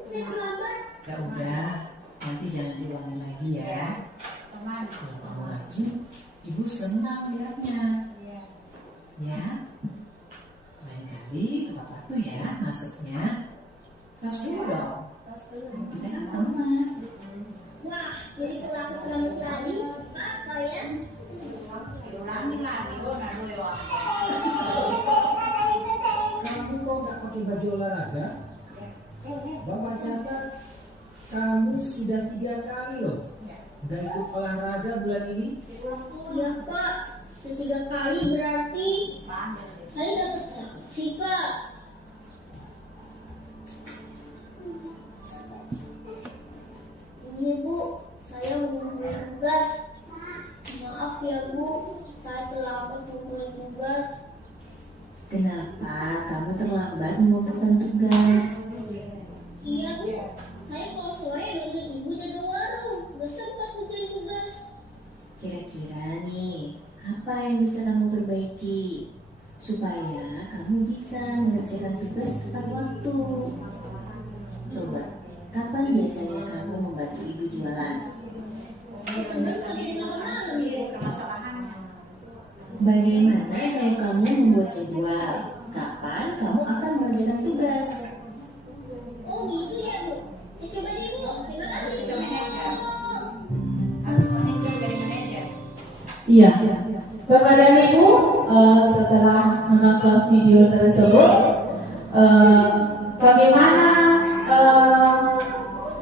Saya terlambat. Ya udah, nanti jangan diulangi lagi ya. Kalau kamu rajin, Ibu senang lihatnya. Ya, lain kali tepat waktu ya masuknya. Tas dulu dong. Kita kan teman. Wah, jadi kelakuan tadi apa ya? Ulangi lagi, Kamu kok nggak pakai baju olahraga? Bapak catat kamu sudah 3 kali loh nggak ikut olahraga bulan ini. Ya, Pak. 3 kali berarti saya dapat sanksi, Pak. Ini, Bu. Saya mengumpulkan tugas. Maaf ya, Bu. Saya terlambat mengumpulkan tugas. Kenapa kamu terlambat mengumpulkan tugas? Iya, Bu. Saya kalau sore bantu Ibu jaga warung. Gak sempat ngerjain tugas. Kira-kira nih, apa yang bisa kamu perbaiki supaya kamu bisa mengerjakan tugas tepat waktu. Coba, kapan biasanya kamu membantu ibu jualan? Bagaimana kalau kamu membuat jadwal? Kapan kamu akan mengerjakan tugas? Oh gitu ya Bu. Ya coba deh Bu. Terima kasih Bu. Iya, Bapak dan Ibu, setelah menonton video tersebut, bagaimana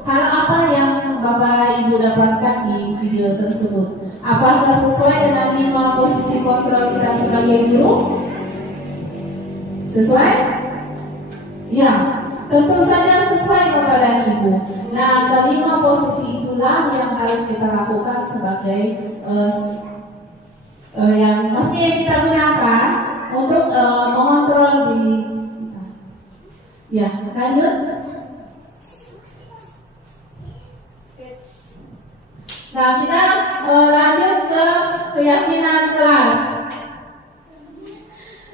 hal apa yang Bapak Ibu dapatkan di video tersebut? Apakah sesuai dengan 5 posisi kontrol kita sebagai guru? Sesuai? Ya, tentu saja sesuai Bapak dan Ibu. Nah, kelima posisi itulah yang harus kita lakukan sebagai yang mestinya kita gunakan untuk mengontrol diri kita. Ya, lanjut. Nah, kita lanjut ke keyakinan kelas.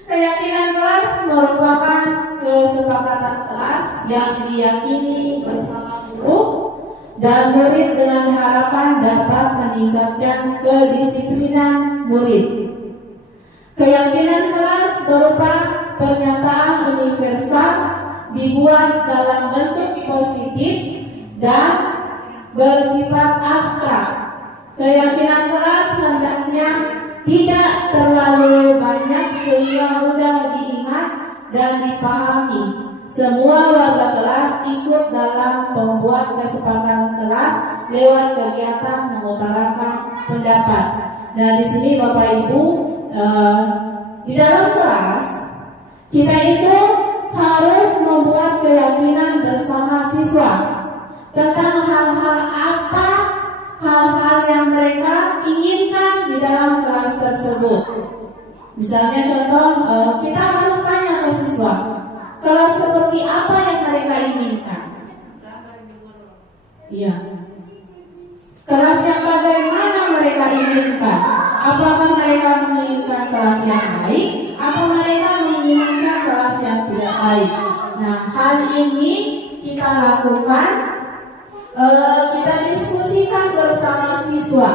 Keyakinan kelas merupakan kesepakatan kelas yang diyakini bersama guru dan murid dengan harapan dapat meningkatkan kedisiplinan murid. Keyakinan kelas berupa pernyataan universal dibuat dalam bentuk positif dan bersifat abstrak. Keyakinan kelas hendaknya tidak terlalu banyak sehingga mudah diingat dan dipahami. Semua warga kelas ikut dalam membuat kesepakatan kelas lewat kegiatan mengutarakan pendapat. Nah, di sini Bapak Ibu, di dalam kelas kita itu harus membuat keyakinan bersama siswa tentang hal-hal apa, hal-hal yang mereka inginkan di dalam kelas tersebut. Misalnya contoh, kita harus tanya ke siswa, kelas seperti apa yang mereka inginkan? Iya. Kelas yang bagaimana mereka inginkan? Apakah mereka menginginkan kelas yang baik atau mereka menginginkan kelas yang tidak baik? Nah, hal ini kita lakukan, kita diskusikan bersama siswa.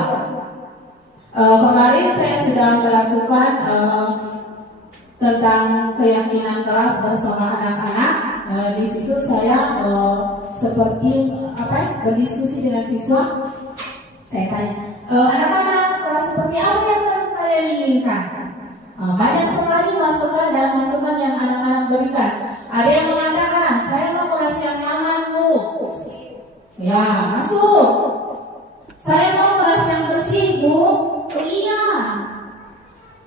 Kemarin saya sudah melakukan tentang keyakinan kelas bersama anak-anak. Di situ saya seperti berdiskusi dengan siswa. Saya tanya, anak-anak kelas seperti apa yang kalian inginkan? Banyak sekali masukan dan masukan yang anak-anak berikan. Ada yang mengatakan, saya mau kelas yang nyaman Bu. Ya, masuk. Saya mau kelas yang bersih Bu. Iya.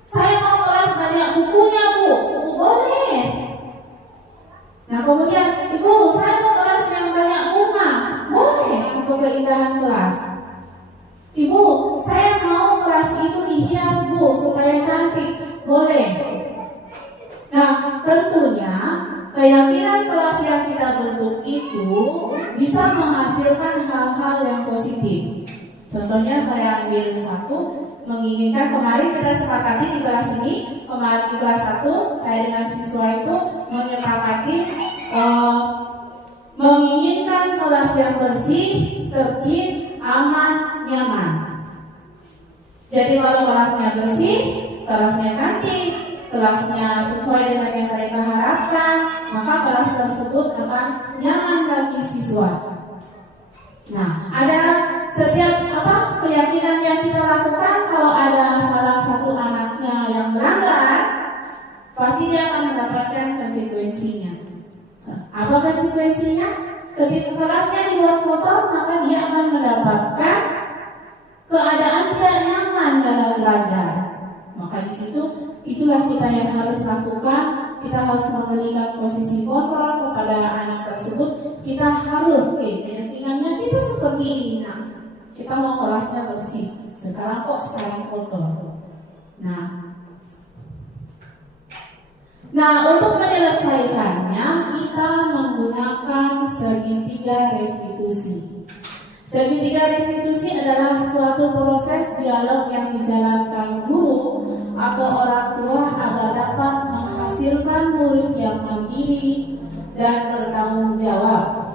Saya mau kelas banyak bukunya Bu. Boleh. Nah, kemudian Ibu, saya mau kelas yang banyak bunga. Boleh, untuk keindahan kelas. Ibu, saya mau kelas itu dihias Bu, supaya cantik. Boleh. Nah, tentunya keyakinan kelas yang kita bentuk itu bisa menghasilkan hal-hal yang positif. Contohnya saya ambil satu, menginginkan kemarin kita sepakati di kelas ini, kemarin di kelas 1 saya dengan siswa itu menyepakati menginginkan kelas yang bersih, tertib, aman, nyaman. Jadi kalau kelasnya bersih, kelasnya cantik, kelasnya sesuai dengan yang mereka harapkan, maka kelas tersebut akan nyaman bagi siswa. Nah, ada setiap keyakinan yang kita lakukan, kalau ada salah satu anaknya yang melanggar, pasti dia akan mendapatkan konsekuensinya. Apa konsekuensinya? Ketika kelasnya dibuat kotor, maka dia akan mendapatkan keadaan tidak nyaman dalam belajar. Maka di situ itulah kita yang harus lakukan. Kita harus memberikan posisi kontrol kepada anak tersebut. Kita harus keyakinannya kita seperti ini. Kita mau kelasnya bersih. Sekarang kotor. Nah, untuk menyelesaikannya kita menggunakan segitiga restitusi. Segitiga restitusi adalah suatu proses dialog yang dijalankan guru atau orang tua agar dapat menghasilkan murid yang diri dan bertanggung jawab.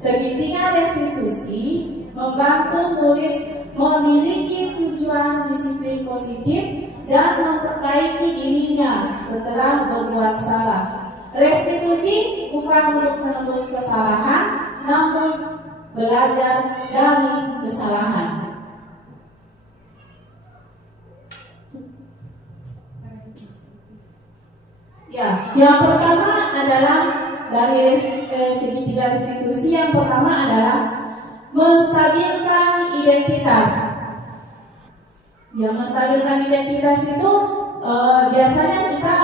Segitiga restitusi membantu murid memiliki tujuan disiplin positif dan memperbaiki dirinya setelah berbuat salah. Restitusi bukan untuk menebus kesalahan, namun belajar dari kesalahan. Ya, yang pertama adalah dari segitiga restitusi. Yang pertama adalah menstabilkan identitas. Ya, menstabilkan identitas itu biasanya kita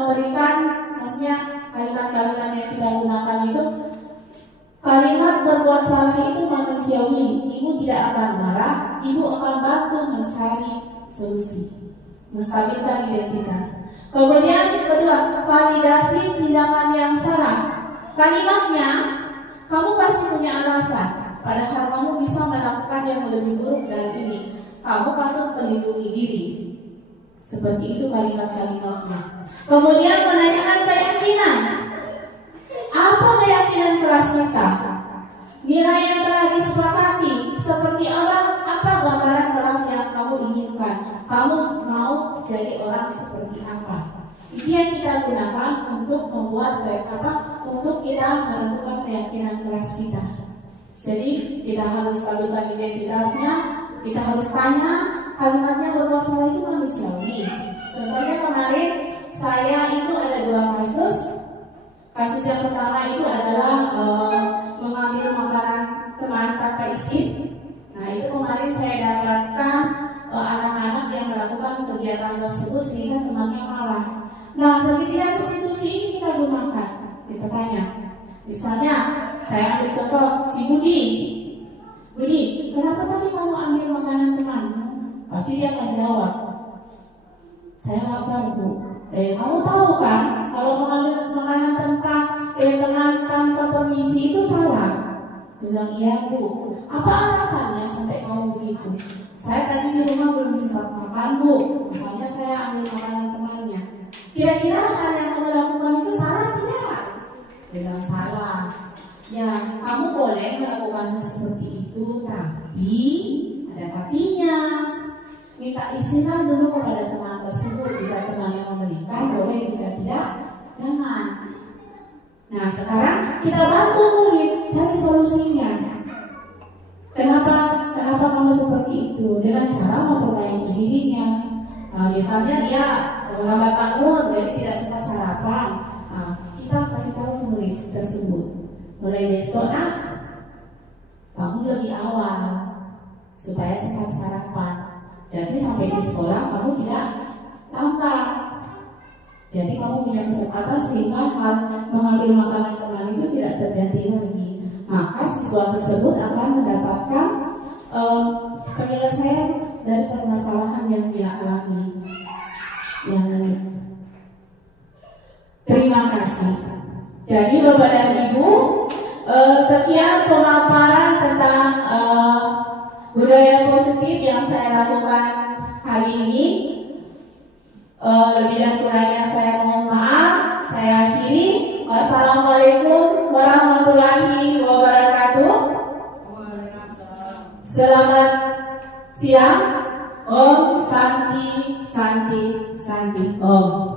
memberikan, maksudnya kalimat-kalimat yang kita gunakan itu kalimat berbuat salah itu manusiawi. Ibu tidak akan marah, ibu akan bantu mencari solusi. Menstabilkan identitas. Kemudian kedua, validasi tindakan yang salah. Kalimatnya, kamu pasti punya alasan, padahal kamu bisa melakukan yang lebih buruk dari ini. Kamu patut melindungi diri. Seperti itu kalimat-kalimatnya. Kemudian menanyakan keyakinan. Apa keyakinan kelas kita? Nilai yang telah disepakati. Seperti apa gambaran kelas yang kamu inginkan? Kamu mau jadi orang seperti apa? Itu yang kita gunakan untuk membuat untuk kita menentukan keyakinan kelas kita. Jadi kita harus stabilkan identitasnya. Kita harus tanya, kalimatnya berbuat salah itu manusiawi. Contohnya kemarin saya itu ada 2 kasus. Kasus yang pertama itu adalah mengambil makanan teman tanpa izin. Nah, itu kemarin saya dapatkan anak-anak yang melakukan kegiatan tersebut sehingga temannya marah. Nah, segitiga restitusi ini kita gunakan. Kita tanya, misalnya saya ambil contoh si Budi, kenapa tadi kamu ambil makanan temanmu? Pasti dia akan jawab, saya lapar, Bu. Kamu tahu kan kalau mengambil makanan teman tanpa permisi itu salah? Dia bilang, iya, Bu. Apa alasannya sampai kamu begitu? Saya tadi di rumah belum sempat makan, Bu, makanya saya ambil makanan temannya. Kira-kira hal yang kamu lakukan itu salah tidak? Dia bilang salah. Ya, kamu boleh melakukan seperti itu, tapi ada tapinya. Minta izinlah dulu kepada teman tersebut. Jika teman yang memberikan boleh, jika tidak, jangan. Nah, sekarang kita bantu murid cari solusinya. Kenapa kamu seperti itu? Dengan cara memperbaiki dirinya. Nah, misalnya dia lambat bangun, jadi tidak sempat sarapan. Nah, kita kasih tahu murid tersebut, mulai besok bangun lebih awal supaya sempat sarapan. Jadi sampai di sekolah kamu tidak lambat. Jadi kamu punya kesempatan sehingga hal mengambil makanan teman itu tidak terjadi lagi. Maka siswa tersebut akan mendapatkan penyelesaian dari permasalahan yang dia alami. Terima kasih. Jadi Bapak dan Ibu, sekian pemaparan tentang budaya positif yang saya lakukan hari ini. Lebih dan kurangnya saya mohon maaf. Saya akhiri. Wassalamualaikum warahmatullahi wabarakatuh. Selamat siang. Om Santi Santi Santi Om.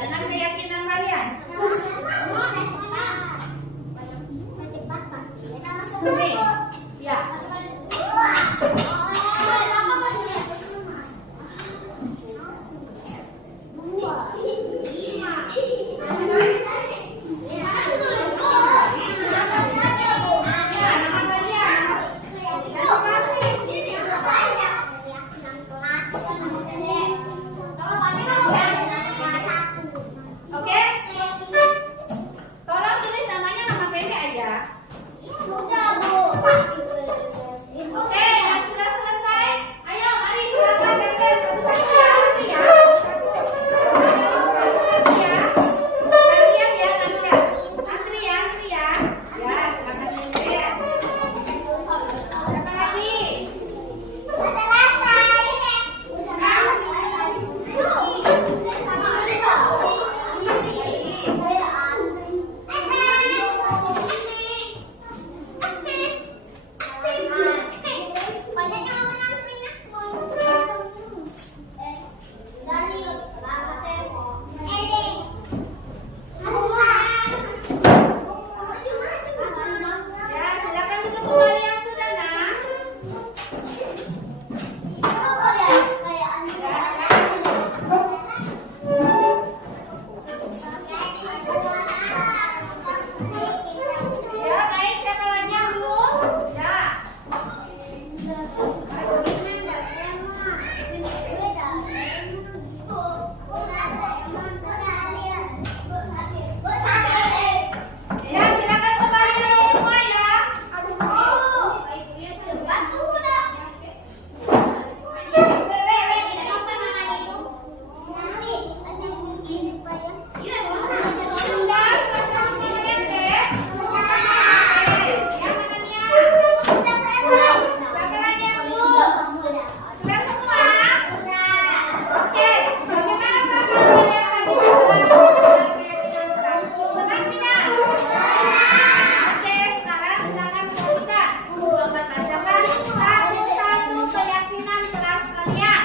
dengan keyakinan kalian. Oke. Ya. Oke. Tolong tulis namanya nama pendek aja. Oke, yang sudah selesai, ayo mari silakan pendek satu-satu ya. Satu ya. Gantian ya, gantian. Antri ya. Ya, silakan pendek. Siapa lagi? Ya, silakan duduk kembali yang sudah, nak. Ya, baik, siapa lagi yang belum? Ya. Ya, silakan kembali dulu semua ya. Sudah, selesai pendek. Yang mananya? Siapa lagi yang belum? Sudah semua? Oke, bagaimana perasaan kalian tadi setelah senang tidak? Oke, sekarang silakan perhatikan. Ibu akan bacakan satu-satu keyakinan kelas kalian.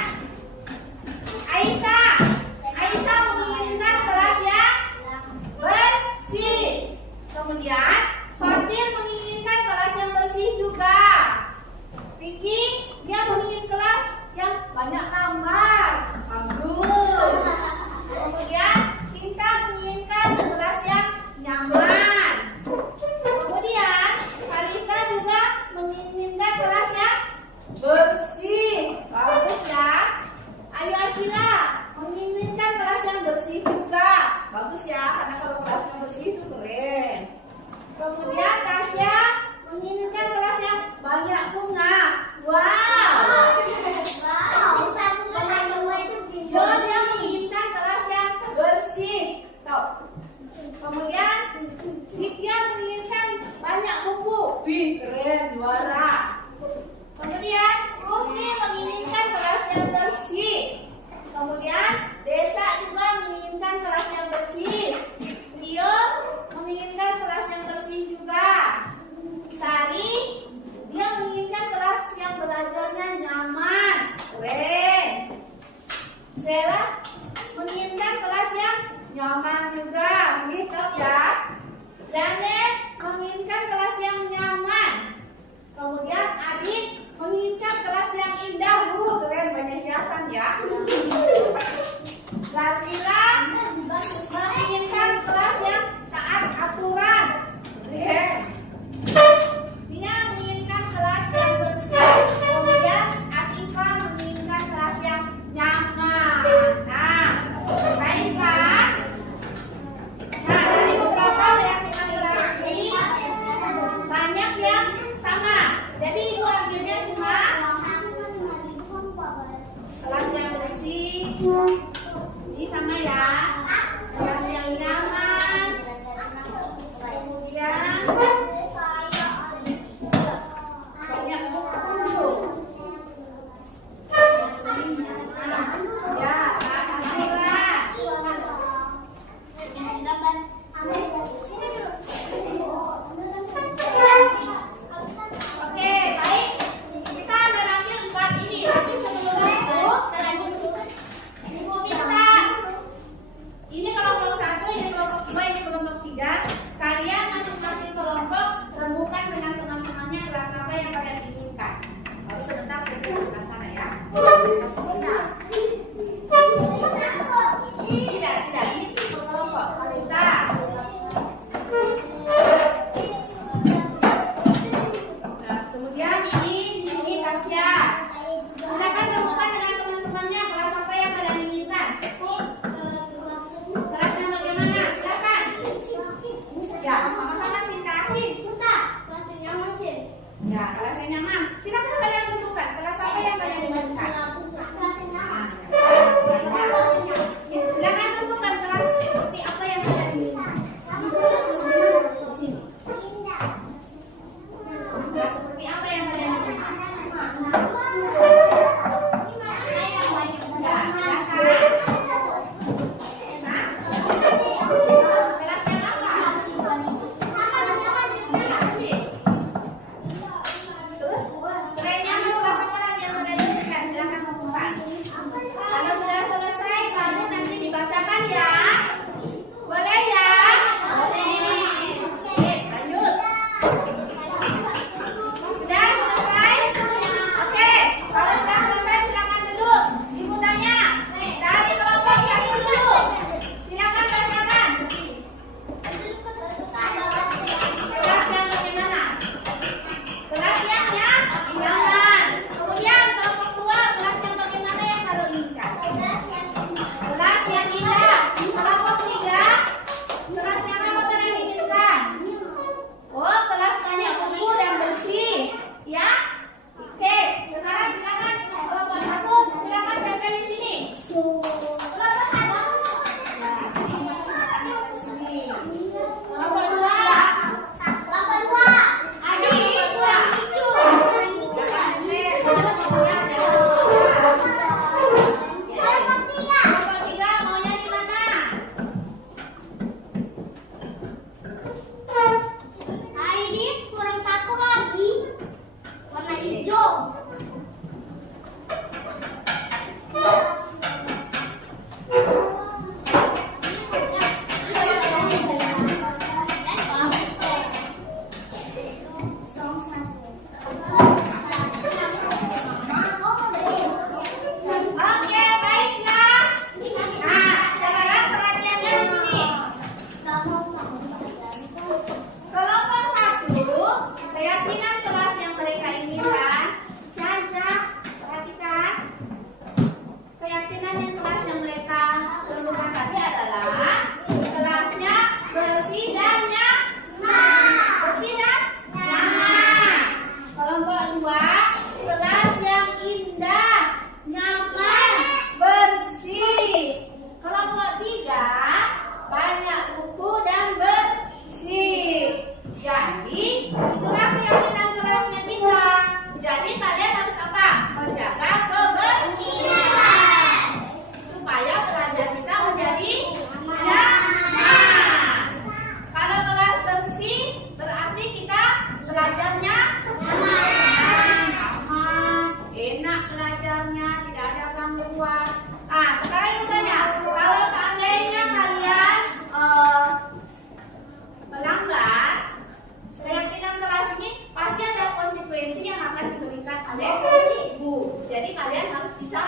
Aisyah menginginkan kelas yang bersih. Kemudian Fatir menginginkan kelas yang bersih juga. Vicky dia menginginkan kelas yang banyak kamar. Bagus. Kemudian Sinta menginginkan kelas yang nyaman. Kemudian Kalista juga menginginkan kelas yang bersih. Bagus ya. Ayu Asila menginginkan kelas yang bersih juga. Bagus ya, karena kalau kelasnya bersih itu keren. Kemudian Tasya menginginkan kelas yang banyak bunga. Wow. John yang menginginkan kelas yang bersih. Tuh. Kemudian Hikya menginginkan banyak buku. Wih, keren, juara. Kemudian Rusli menginginkan kelas yang bersih. Kemudian Desa juga menginginkan kelas yang bersih. Rio menginginkan kelas yang bersih juga. Sari dia menginginkan kelas yang belajarnya nyaman. Keren. Sela menginginkan kelas yang nyaman juga. Gitu ya. Janet menginginkan kelas yang nyaman. Kemudian Adit menginginkan kelas yang indah. Keren, banyak hiasan ya. Gatila menginginkan kelas yang taat aturan. Keren. Dia menginginkan kelas yang bersih. Kemudian Atifah menginginkan kelas yang nyaman. Nah, baiklah. Nah, dari beberapa yang kita jelaskan Ya, kelas yang nyaman. Silakan kalian tentukan kelas apa yang kalian inginkan. Silakan tentukan kelas seperti apa yang kalian inginkan. Kelas seperti apa yang kalian inginkan? Jadi kalian harus bisa